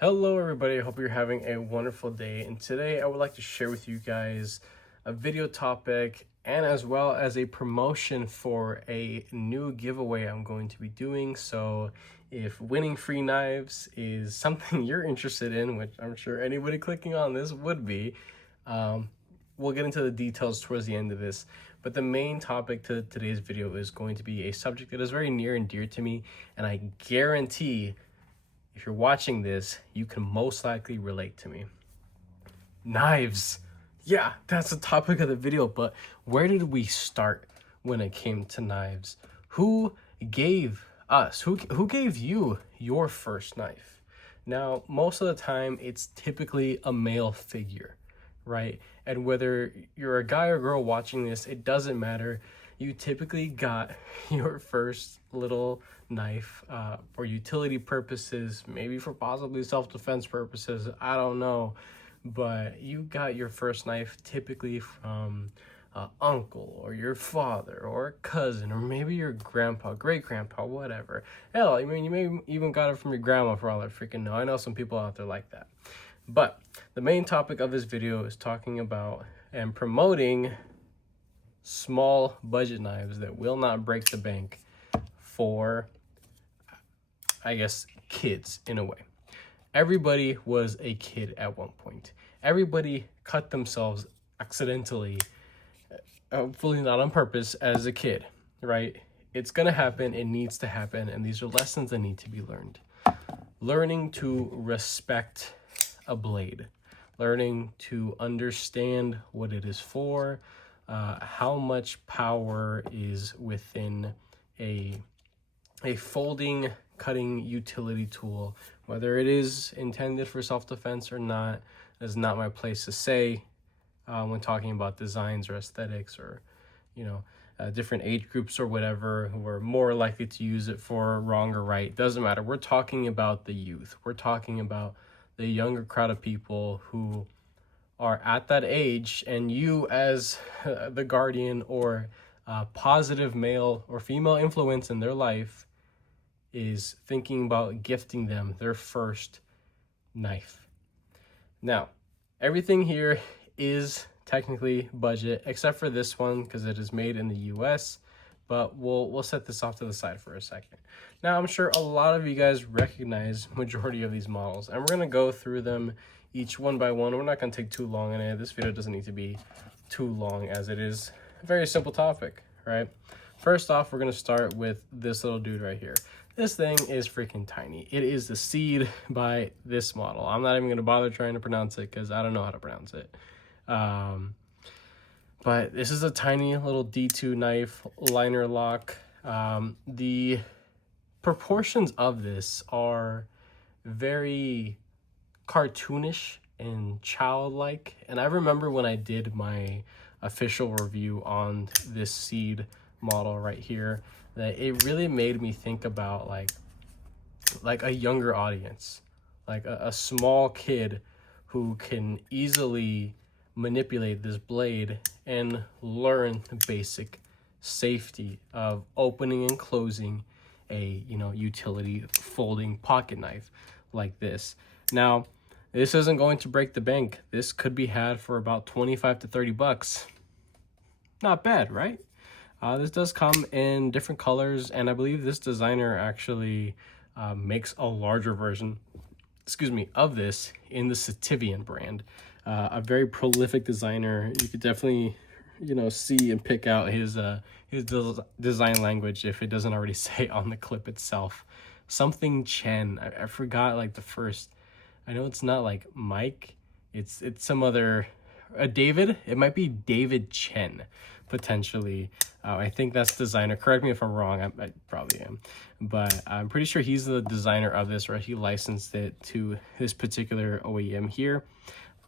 Hello everybody, I hope you're having a wonderful day, and today I would like to share with you guys a video topic and as well as a promotion for a new giveaway I'm going to be doing. So if winning free knives is something you're interested in, which I'm sure anybody clicking on this would be, we'll get into the details towards the end of this. But the main topic to today's video is going to be a subject that is very near and dear to me, and I guarantee if you're watching this, you can most likely relate to me. Knives. Yeah, that's the topic of the video, but where did we start when it came to knives? Who gave us, who gave you your first knife? Now, most of the time, it's typically a male figure, right? And whether you're a guy or girl watching this, it doesn't matter. You typically got your first little knife for utility purposes, maybe for possibly self-defense purposes, I don't know. But you got your first knife typically from an uncle or your father or a cousin or maybe your grandpa, great-grandpa, whatever. Hell, I mean, you may even got it from your grandma for all I freaking know. I know some people out there like that. But the main topic of this video is talking about and promoting small budget knives that will not break the bank for, I guess, kids in a way. Everybody was a kid at one point. Everybody cut themselves accidentally, hopefully not on purpose, as a kid, right? It's gonna happen, it needs to happen, and these are lessons that need to be learned. Learning to respect a blade, learning to understand what it is for, how much power is within a folding cutting utility tool. Whether it is intended for self-defense or not is not my place to say when talking about designs or aesthetics or different age groups or whatever who are more likely to use it for wrong or right. Doesn't matter. We're talking about the youth. We're talking about the younger crowd of people who are at that age, and you as the guardian or positive male or female influence in their life is thinking about gifting them their first knife. Now, everything here is technically budget except for this one because it is made in the US, but we'll set this off to the side for a second. Now, I'm sure a lot of you guys recognize majority of these models, and we're going to go through them each one by one. We're not going to take too long in it. This video doesn't need to be too long as it is a very simple topic, right? First off, we're going to start with this little dude right here. This thing is freaking tiny. It is the Seed by this model. I'm not even going to bother trying to pronounce it because I don't know how to pronounce it. But this is a tiny little D2 knife, liner lock. The proportions of this are very cartoonish and childlike, and I remember when I did my official review on this Seed model right here that it really made me think about like a younger audience, like a small kid who can easily manipulate this blade and learn the basic safety of opening and closing a utility folding pocket knife like this. Now, this isn't going to break the bank. This could be had for about 25 to 30 bucks. Not bad, right? This does come in different colors, and I believe this designer actually makes a larger version, of this in the Sativian brand. A very prolific designer. You could definitely, see and pick out his design language if it doesn't already say on the clip itself. Something Chen. I forgot like the first. I know it's not like Mike. It's some other David. It might be David Chen, potentially. I think that's designer. Correct me if I'm wrong. I probably am, but I'm pretty sure he's the designer of this, or he licensed it to his particular OEM here.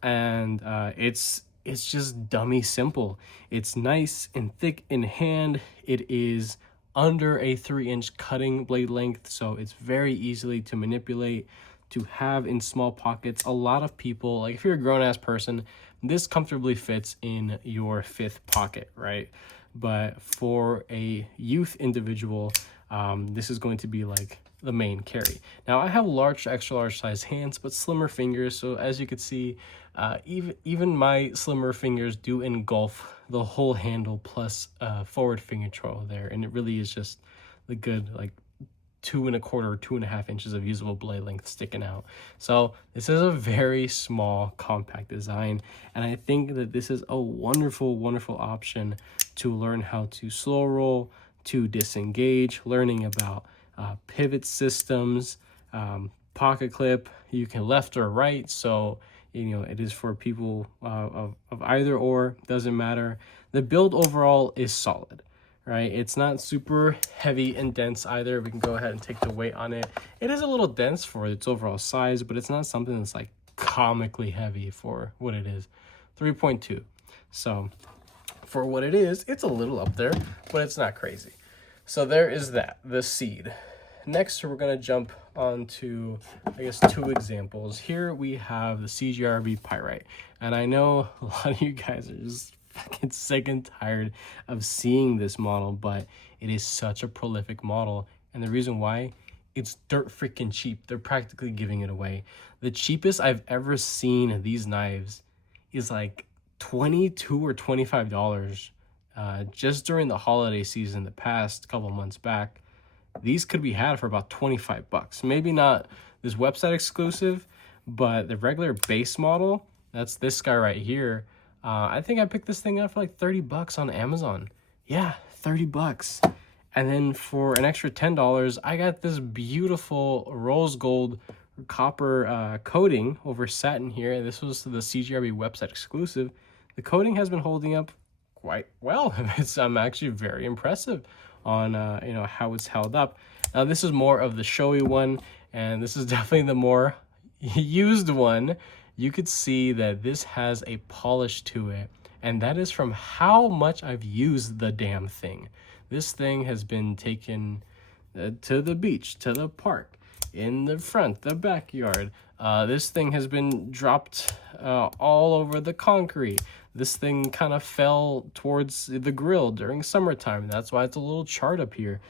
And it's just dummy simple. It's nice and thick in hand. It is under a 3-inch cutting blade length, so it's very easily to manipulate, to have in small pockets. A lot of people, like if you're a grown-ass person, this comfortably fits in your 5th pocket, right? But for a youth individual, this is going to be like the main carry. Now I have large to extra large size hands, but slimmer fingers. So as you can see, even my slimmer fingers do engulf the whole handle plus forward finger control there. And it really is just the good, like 2¼ or 2½ inches of usable blade length sticking out. So this is a very small, compact design. And I think that this is a wonderful, wonderful option to learn how to slow roll, to disengage, learning about pivot systems, pocket clip. You can left or right. So, it is for people of either or, doesn't matter. The build overall is solid. Right, it's not super heavy and dense either. We can go ahead and take the weight on it. It is a little dense for its overall size, but it's not something that's like comically heavy for what it is. 3.2. So for what it is, it's a little up there, but it's not crazy. So there is that, the Seed. Next, we're going to jump on to, I guess, 2 examples. Here we have the CGRB Pyrite. And I know a lot of you guys are just fucking sick and tired of seeing this model, but it is such a prolific model. And the reason why, it's dirt freaking cheap. They're practically giving it away. The cheapest I've ever seen these knives is like $22 or $25 just during the holiday season the past couple months back. These could be had for about $25. Maybe not this website exclusive, but the regular base model, that's this guy right here. I think I picked this thing up for like $30 on Amazon. Yeah, $30. And then for an extra $10, I got this beautiful rose gold copper coating over satin here. This was the CGRB website exclusive. The coating has been holding up quite well. I'm actually very impressive on how it's held up. Now this is more of the showy one, and this is definitely the more used one. You could see that this has a polish to it, and that is from how much I've used the damn thing. This thing has been taken to the beach, to the park, in the front, the backyard. This thing has been dropped all over the concrete. This thing kind of fell towards the grill during summertime. That's why it's a little chart up here.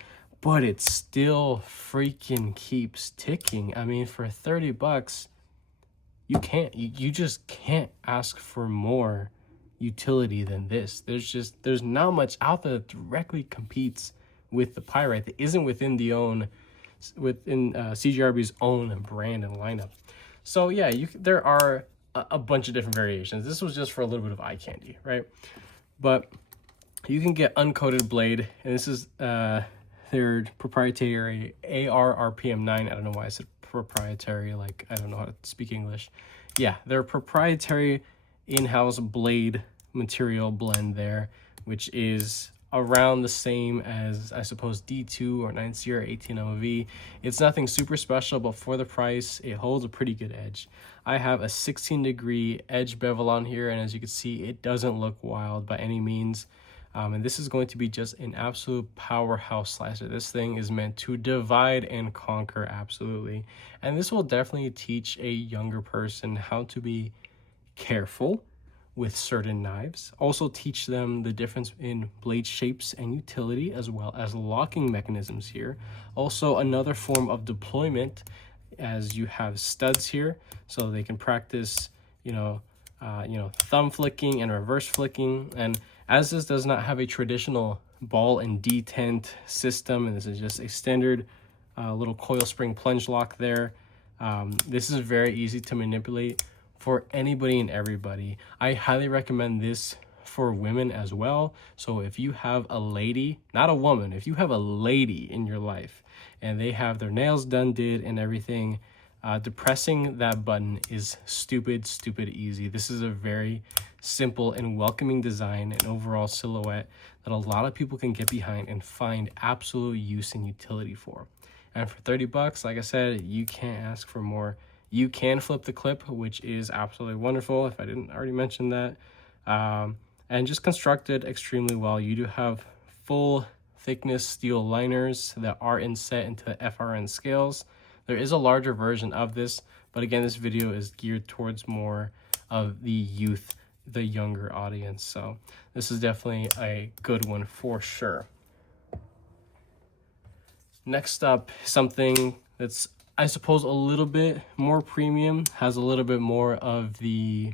But it still freaking keeps ticking. I mean, for $30, you just can't ask for more utility than this. There's not much out there that directly competes with the Pyrite that isn't within CGRB's own brand and lineup. So yeah, there are a bunch of different variations. This was just for a little bit of eye candy, right? But you can get uncoated blade, and this is their proprietary AR-RPM 9. I don't know why I said proprietary, like I don't know how to speak English. Yeah, their proprietary in-house blade material blend there, which is around the same as, I suppose, D2 or 9C or 18 MOV. It's nothing super special, but for the price, it holds a pretty good edge. I have a 16-degree edge bevel on here, and as you can see, it doesn't look wild by any means. And this is going to be just an absolute powerhouse slicer. This thing is meant to divide and conquer, absolutely. And this will definitely teach a younger person how to be careful with certain knives. Also teach them the difference in blade shapes and utility, as well as locking mechanisms here. Also another form of deployment, as you have studs here, so they can practice, thumb flicking and reverse flicking. And as this does not have a traditional ball and detent system, and this is just a standard little coil spring plunge lock there, this is very easy to manipulate for anybody and everybody. I highly recommend this for women as well. So if you have a lady, not a woman, if you have a lady in your life and they have their nails done, and everything, depressing that button is stupid easy. This is a very simple and welcoming design and overall silhouette that a lot of people can get behind and find absolute use and utility for. And for $30, like I said, you can't ask for more. You can flip the clip, which is absolutely wonderful, if I didn't already mention that. And just constructed extremely well. You do have full thickness steel liners that are inset into the FRN scales. There is a larger version of this, but again, this video is geared towards more of the youth, the younger audience. So this is definitely a good one for sure. Next up, something that's, I suppose, a little bit more premium, has a little bit more of the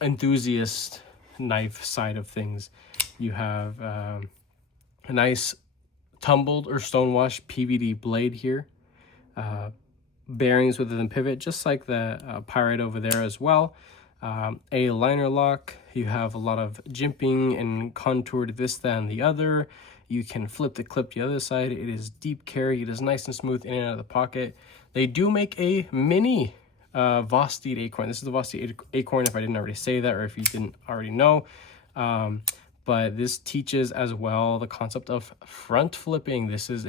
enthusiast knife side of things. You have a nice tumbled or stonewashed PVD blade here. Bearings within the pivot, just like the Pyrite over there as well. A liner lock. You have a lot of jimping and contoured this, that, and the other. You can flip the clip the other side. It is deep carry. It is nice and smooth in and out of the pocket. They do make a mini Voss Steed acorn. This is the Voss Steed acorn, if I didn't already say that, or if you didn't already know. But this teaches as well the concept of front flipping. This is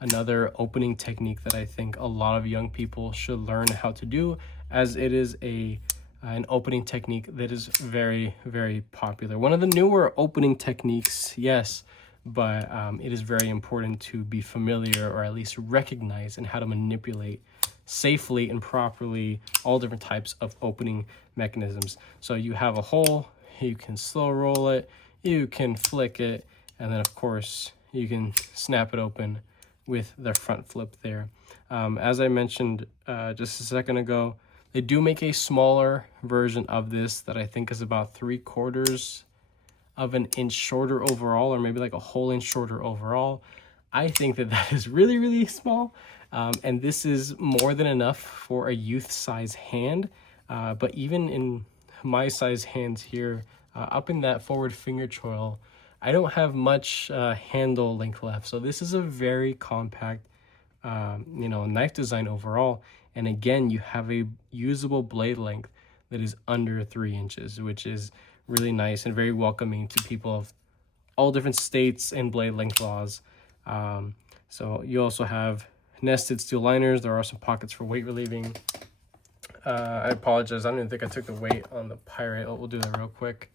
another opening technique that I think a lot of young people should learn how to do, as it is an opening technique that is very, very popular. One of the newer opening techniques, yes, but it is very important to be familiar, or at least recognize, and how to manipulate safely and properly all different types of opening mechanisms. So you have a hole, you can slow roll it, you can flick it, and then of course you can snap it open with the front flip there. As I mentioned just a second ago, they do make a smaller version of this that I think is about 3/4 of an inch shorter overall, or maybe like a whole inch shorter overall. I think that that is really, really small. And this is more than enough for a youth size hand. But even in my size hands here, up in that forward finger choil, I don't have much handle length left. So this is a very compact, knife design overall. And again, you have a usable blade length that is under 3 inches, which is really nice and very welcoming to people of all different states and blade length laws. So you also have nested steel liners. There are some pockets for weight relieving. I apologize. I don't even think I took the weight on the Pyrite. We'll do that real quick.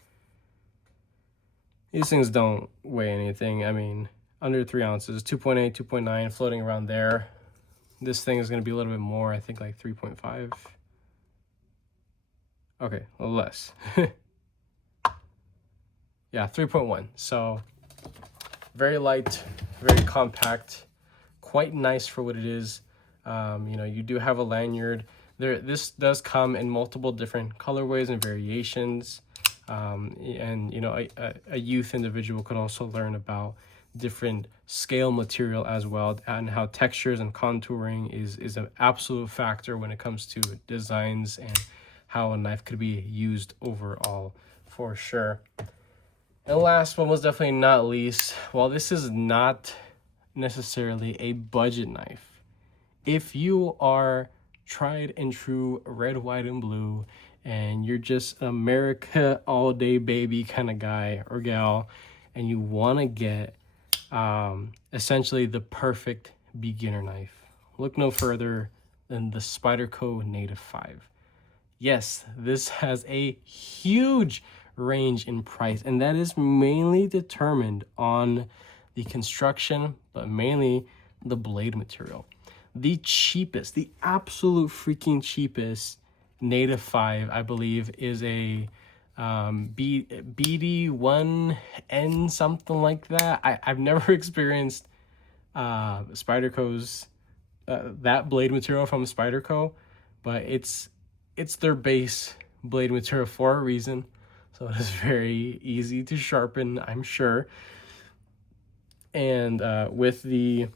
These things don't weigh anything. I mean, under 3 ounces, 2.8, 2.9, floating around there. This thing is going to be a little bit more, I think like 3.5. Okay, a little less. Yeah, 3.1. So very light, very compact, quite nice for what it is. You do have a lanyard. This does come in multiple different colorways and variations. A youth individual could also learn about different scale material as well, and how textures and contouring is an absolute factor when it comes to designs and how a knife could be used overall, for sure. And last but most definitely not least, while this is not necessarily a budget knife, if you are tried and true red, white, and blue, and you're just an America all day baby kind of guy or gal, and you want to get essentially the perfect beginner knife, look no further than the Spyderco Native 5. Yes, this has a huge range in price, and that is mainly determined on the construction, but mainly the blade material. The cheapest, the absolute freaking cheapest Native 5, I believe, is a BD1N, something like that. I've never experienced Spyderco's that blade material from Spyderco, but it's their base blade material for a reason. So it is very easy to sharpen, I'm sure. And with the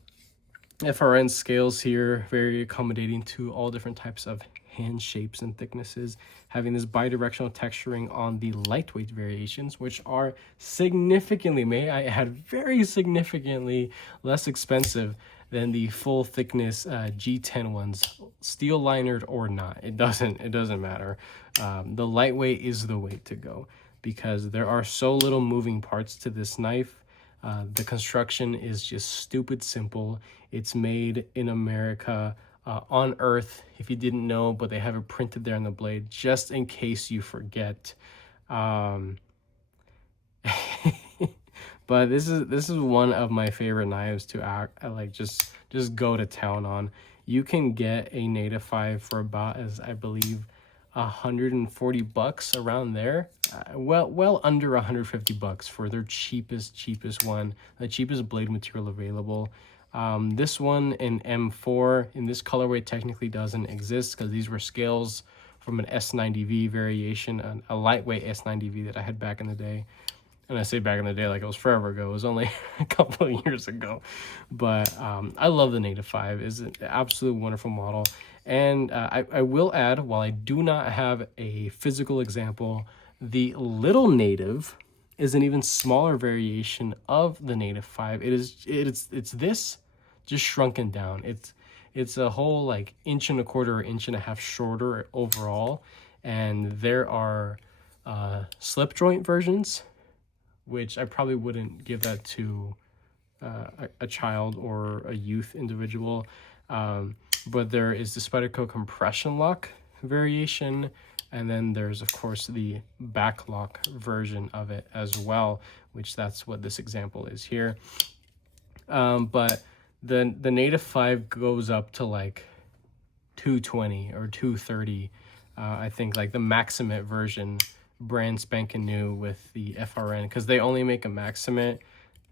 FRN scales here, very accommodating to all different types of hand shapes and thicknesses, having this bidirectional texturing on the lightweight variations, which are significantly, may I add, very significantly less expensive than the full thickness G10 ones, steel linered or not. It doesn't matter. The lightweight is the way to go, because there are so little moving parts to this knife. The construction is just stupid simple. It's made in America, on Earth, if you didn't know, but they have it printed there on the blade, just in case you forget. But this is one of my favorite knives to just go to town on. You can get a Native 5 for about, as I believe, $140 around there. Well under $150 for their cheapest one, the cheapest blade material available. This one in M4 in this colorway technically doesn't exist because these were scales from an S90V variation, a lightweight S90V that I had back in the day. And I say back in the day like it was forever ago. It was only a couple of years ago. But I love the Native 5. It's an absolute wonderful model. And I will add, while I do not have a physical example, the Little Native is an even smaller variation of the Native 5. It's this just shrunken down. It's a whole like 1.25 or 1.5 inches shorter overall. And there are slip joint versions, which I probably wouldn't give that to a child or a youth individual. But there is the Spyderco compression lock variation, and then there's of course the back lock version of it as well, which that's what this example is here. But the Native 5 goes up to like 220 or 230. I think like the Maximate version, brand spanking new with the FRN, because they only make a Maximate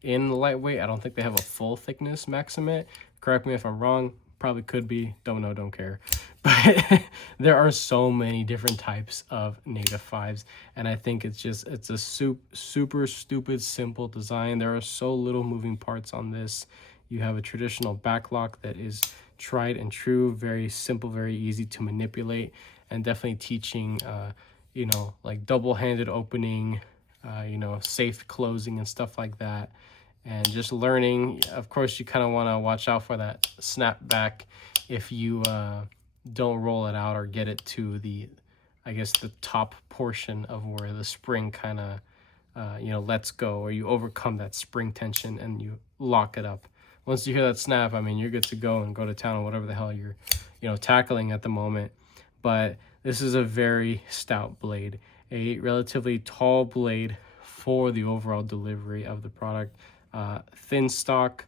in the lightweight. I don't think they have a full thickness Maximate. Correct me if I'm wrong. Probably could be. Don't know, don't care. But there are so many different types of Native 5s, and I think it's a super stupid simple design. There are so little moving parts on this. You have a traditional back lock that is tried and true, very simple, very easy to manipulate, and definitely teaching you know, like double-handed opening, you know, safe closing and stuff like that. And just learning. Of course, you kind of want to watch out for that snap back if you don't roll it out or get it to the, I guess, the top portion of where the spring kind of, you know, lets go, or you overcome that spring tension and you lock it up. Once you hear that snap, I mean, you're good to go and go to town, whatever the hell you're, you know, tackling at the moment. But this is a very stout blade, a relatively tall blade for the overall delivery of the product. Thin stock,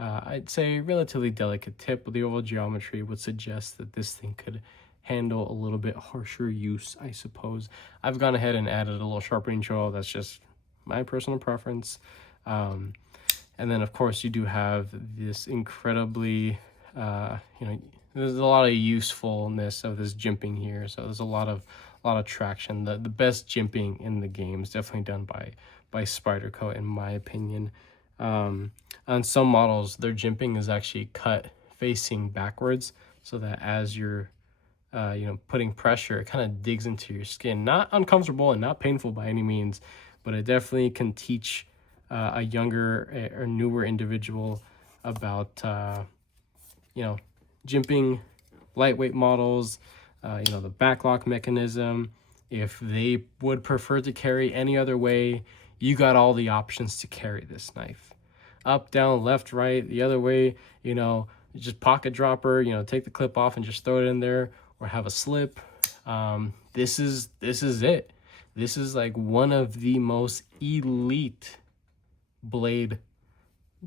I'd say relatively delicate tip, but the overall geometry would suggest that this thing could handle a little bit harsher use, I suppose. I've gone ahead and added a little sharpening choil. That's just my personal preference. And then, of course, you do have this incredibly, you know, there's a lot of usefulness of this jimping here. So there's a lot of traction. The best jimping in the game is definitely done by Spyderco, in my opinion. On some models, their jimping is actually cut facing backwards, so that as you're you know, putting pressure, it kind of digs into your skin. Not uncomfortable and not painful by any means, but it definitely can teach a younger or newer individual about you know, jimping, lightweight models, you know, the backlock mechanism. If they would prefer to carry any other way, you got all the options to carry this knife. Up, down, left, right, the other way, you know, just pocket dropper, you know, take the clip off and just throw it in there, or have a slip. This is it. This is like one of the most elite blade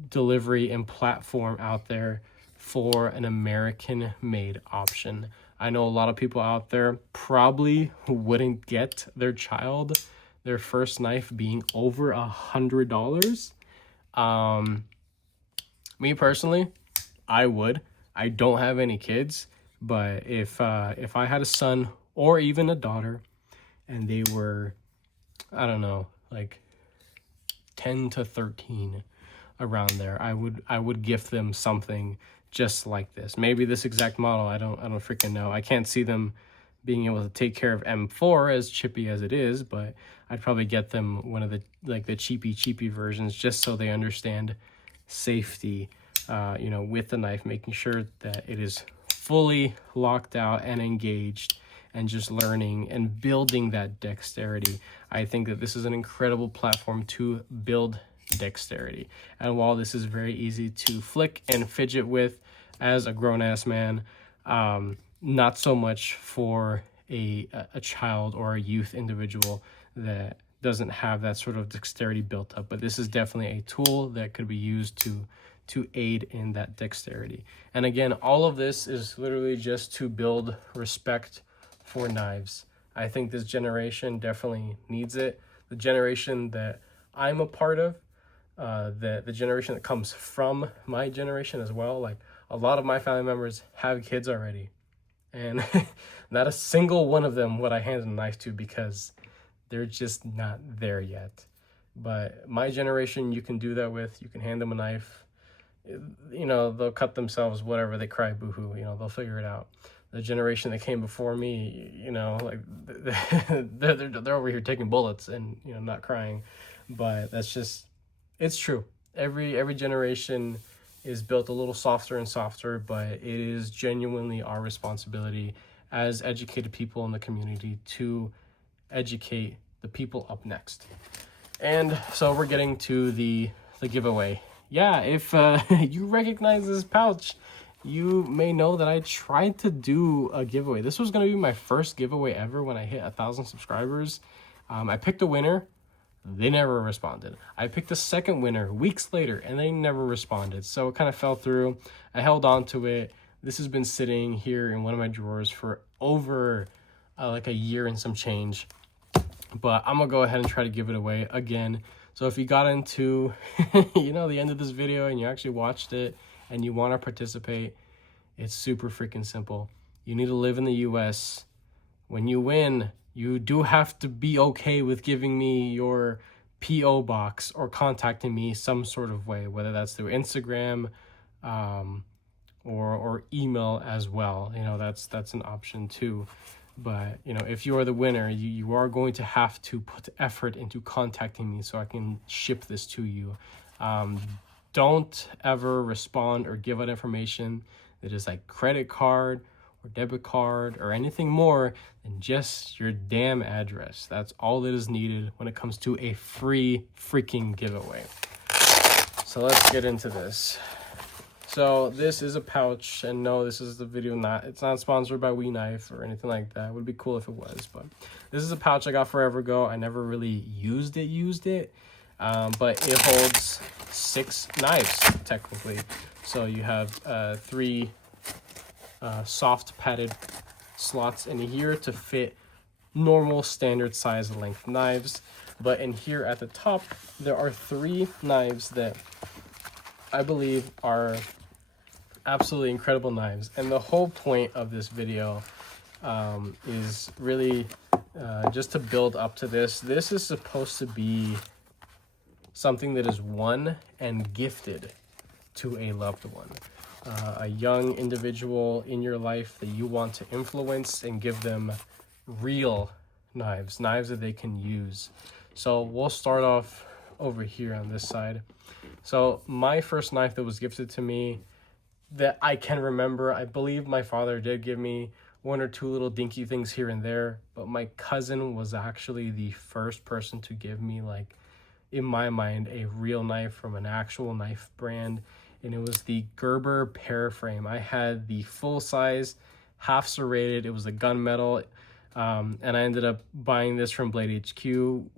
delivery and platform out there for an American made option. I know a lot of people out there probably wouldn't get their child their first knife being over $100. Me personally, I would. I don't have any kids, but if I had a son or even a daughter and they were, I don't know, like 10 to 13, around there, I would gift them something just like this. Maybe this exact model, I don't freaking know. I can't see them being able to take care of M4, as chippy as it is, but I'd probably get them one of the like the cheapy versions, just so they understand safety, you know, with the knife, making sure that it is fully locked out and engaged, and just learning and building that dexterity. I think that this is an incredible platform to build dexterity. And while this is very easy to flick and fidget with as a grown-ass man, not so much for a child or a youth individual that doesn't have that sort of dexterity built up. But this is definitely a tool that could be used to aid in that dexterity. And again, all of this is literally just to build respect for knives. I think this generation definitely needs it. The generation that I'm a part of, the generation that comes from my generation as well. Like, a lot of my family members have kids already, and not a single one of them would I hand a knife to, because they're just not there yet. But my generation, you can do that with. You can hand them a knife. You know, they'll cut themselves, whatever, they cry boohoo, you know, they'll figure it out. The generation that came before me, you know, like, they're over here taking bullets and, you know, not crying. But that's just, it's true. Every generation is built a little softer and softer, but it is genuinely our responsibility as educated people in the community to educate the people up next. And so we're getting to the giveaway. Yeah, if you recognize this pouch, you may know that I tried to do a giveaway. This was going to be my first giveaway ever when I hit 1,000 subscribers. I picked a winner. They never responded. I picked a second winner weeks later, and they never responded. So it kind of fell through. I held on to it. This has been sitting here in one of my drawers for over like a year and some change. But I'm going to go ahead and try to give it away again. So if you got into, you know, the end of this video and you actually watched it and you want to participate, it's super freaking simple. You need to live in the US. When you win, you do have to be okay with giving me your P.O. box or contacting me some sort of way, whether that's through Instagram or email as well. You know, that's an option too. But, you know, if you are the winner, you are going to have to put effort into contacting me so I can ship this to you. Don't ever respond or give out information that is like credit card or debit card or anything more than just your damn address. That's all that is needed when it comes to a free freaking giveaway. So let's get into this. So this is a pouch, and no, this is the video it's not sponsored by We Knife or anything like that. It would be cool if it was, but this is a pouch I got forever ago. I never really used it, but it holds 6 knives technically. So you have 3 soft padded slots in here to fit normal standard size length knives, but in here at the top there are 3 knives that I believe are absolutely incredible knives. And the whole point of this video is really just to build up to this. This is supposed to be something that is won and gifted to a loved one, a young individual in your life that you want to influence and give them real knives that they can use. So we'll start off over here on this side. So my first knife that was gifted to me that I can remember, I believe my father did give me 1 or 2 little dinky things here and there, but my cousin was actually the first person to give me, like, in my mind, a real knife from an actual knife brand, and it was the Gerber pear frame. I had the full size, half serrated. It was a gunmetal, and I ended up buying this from Blade HQ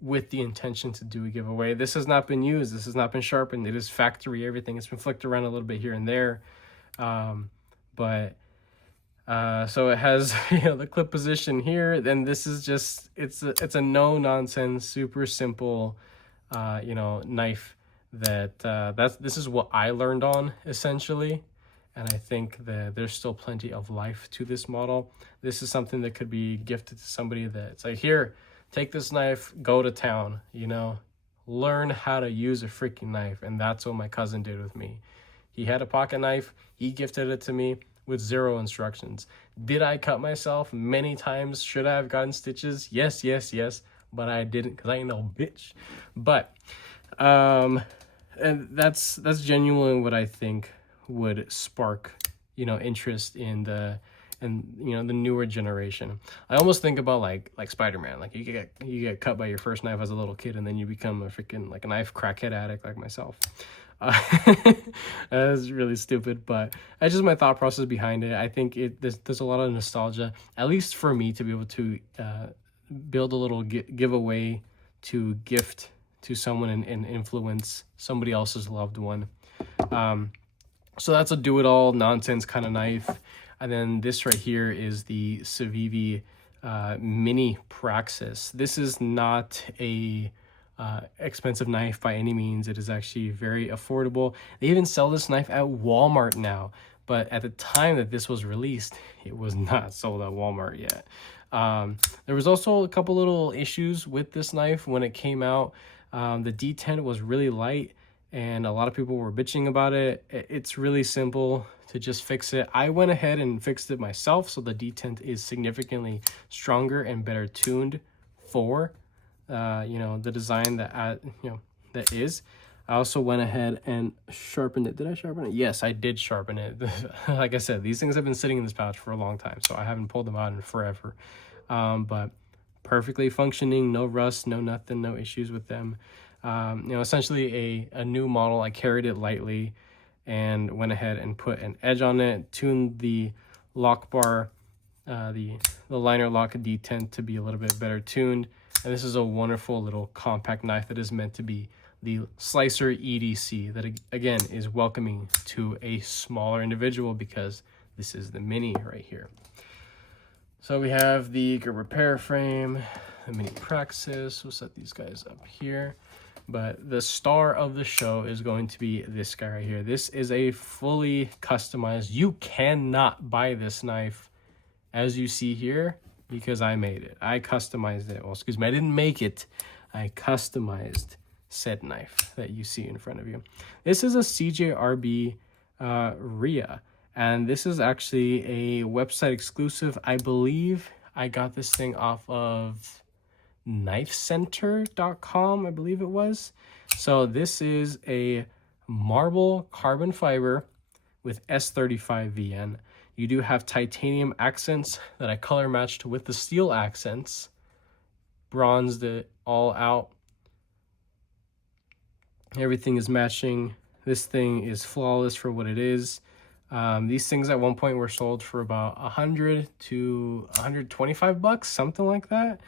with the intention to do a giveaway. This has not been used. This has not been sharpened. It is factory everything. It's been flicked around a little bit here and there. So it has, you know, the clip position here. Then this is just, it's a no nonsense, super simple, you know, knife that, this is what I learned on essentially. And I think that there's still plenty of life to this model. This is something that could be gifted to somebody that's like, here, take this knife, go to town, you know, learn how to use a freaking knife. And that's what my cousin did with me. He had a pocket knife. He gifted it to me with 0 instructions. Did I cut myself many times? Should I have gotten stitches? Yes, but I didn't, because I ain't no bitch. But, and that's genuinely what I think would spark, you know, interest in the newer generation. I almost think about like Spider-Man. Like you get cut by your first knife as a little kid, and then you become a freaking like a knife crackhead addict like myself. That's really stupid, but that's just my thought process behind it. I think there's a lot of nostalgia, at least for me, to be able to build a little giveaway to gift to someone and influence somebody else's loved one. So that's a do-it-all nonsense kind of knife. And then this right here is the Civivi Mini Praxis. This is not a expensive knife by any means. It is actually very affordable. They even sell this knife at Walmart now, but at the time that this was released, it was not sold at Walmart yet. There was also a couple little issues with this knife when it came out. The detent was really light, and a lot of people were bitching about it. It's really simple to just fix it. I went ahead and fixed it myself, so the detent is significantly stronger and better tuned for the design that that is. I also went ahead and sharpened it. Did I sharpen it? Yes, I did sharpen it. Like I said, these things have been sitting in this pouch for a long time, so I haven't pulled them out in forever. But perfectly functioning, no rust, no nothing, no issues with them. Essentially a new model. I carried it lightly and went ahead and put an edge on it, tuned the lock bar, the liner lock detent to be a little bit better tuned. And this is a wonderful little compact knife that is meant to be the slicer EDC that, again, is welcoming to a smaller individual because this is the mini right here. So we have the good repair frame, the mini Praxis. We'll set these guys up here. But the star of the show is going to be this guy right here. This is a fully customized. You cannot buy this knife as you see here because I made it. I customized it. Well, excuse me, I didn't make it. I customized said knife that you see in front of you. This is a CJRB RIA, and this is actually a website exclusive. I believe I got this thing off of knifecenter.com, I believe it was. So this is a marble carbon fiber with S35 VN. You do have titanium accents that I color matched with the steel accents, bronzed it all out. Everything is matching. This thing is flawless for what it is. These things at one point were sold for about 100 to 125 bucks, something like that.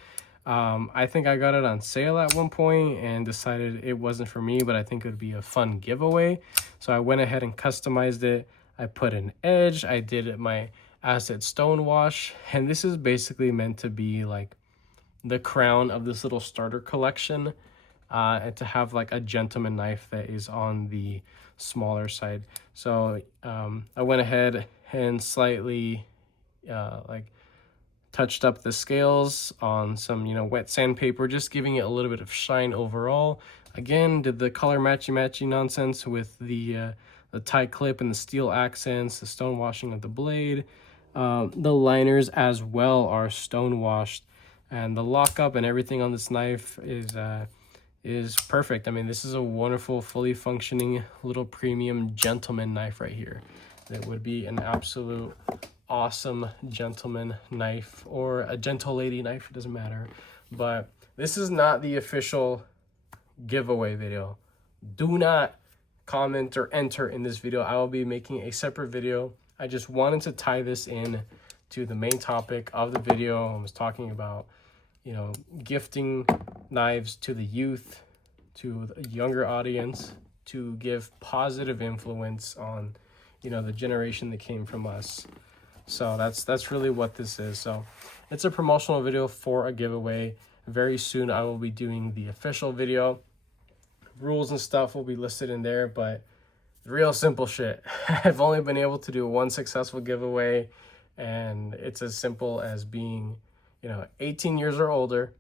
I think I got it on sale at one point and decided it wasn't for me, but I think it would be a fun giveaway. So I went ahead and customized it. I put an edge. I did my acid stone wash, and this is basically meant to be like the crown of this little starter collection, and to have like a gentleman knife that is on the smaller side. So I went ahead and slightly like touched up the scales on some wet sandpaper, just giving it a little bit of shine overall. Again, did the color matchy nonsense with the tie clip and the steel accents, the stone washing of the blade. The liners as well are stone washed, and the lockup and everything on this knife is perfect. I mean, this is a wonderful, fully functioning little premium gentleman knife right here. That would be an absolute awesome gentleman knife or a gentle lady knife, it doesn't matter. But this is not the official giveaway video. Do not comment or enter in this video. I will be making a separate video. I just wanted to tie this in to the main topic of the video. I was talking about gifting knives to the youth, to the younger audience, to give positive influence on the generation that came from us. So that's really what this is. So it's a promotional video for a giveaway. Very soon I will be doing the official video. Rules and stuff will be listed in there, but real simple shit. I've only been able to do one successful giveaway, and it's as simple as being 18 years or older.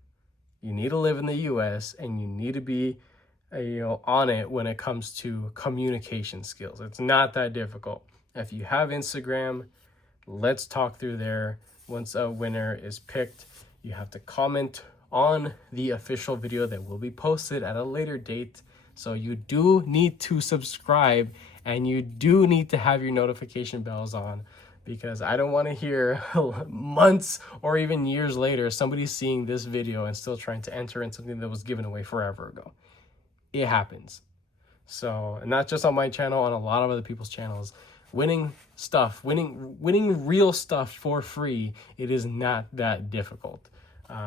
You need to live in the US, and you need to be on it when it comes to communication skills. It's not that difficult. If you have Instagram, let's talk through there. Once a winner is picked, you have to comment on the official video that will be posted at a later date. So you do need to subscribe, and you do need to have your notification bells on, because I don't want to hear months or even years later somebody seeing this video and still trying to enter in something that was given away forever ago. It happens. So, and not just on my channel, on a lot of other people's channels. Winning winning real stuff for free, it is not that difficult.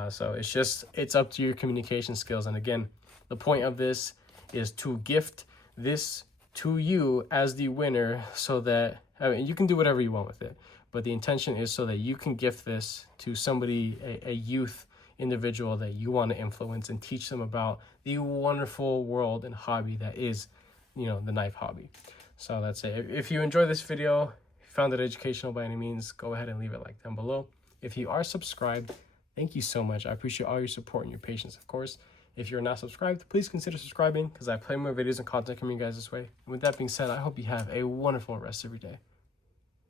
So it's up to your communication skills. And again, the point of this is to gift this to you as the winner, so that, I mean, you can do whatever you want with it, but the intention is so that you can gift this to somebody, a youth individual that you want to influence and teach them about the wonderful world and hobby that is, the knife hobby. So that's it. If you enjoyed this video, found it educational by any means, go ahead and leave it like down below. If you are subscribed, thank you so much. I appreciate all your support and your patience, of course. If you're not subscribed, please consider subscribing because I play more videos and content coming you guys this way. And with that being said, I hope you have a wonderful rest of your day.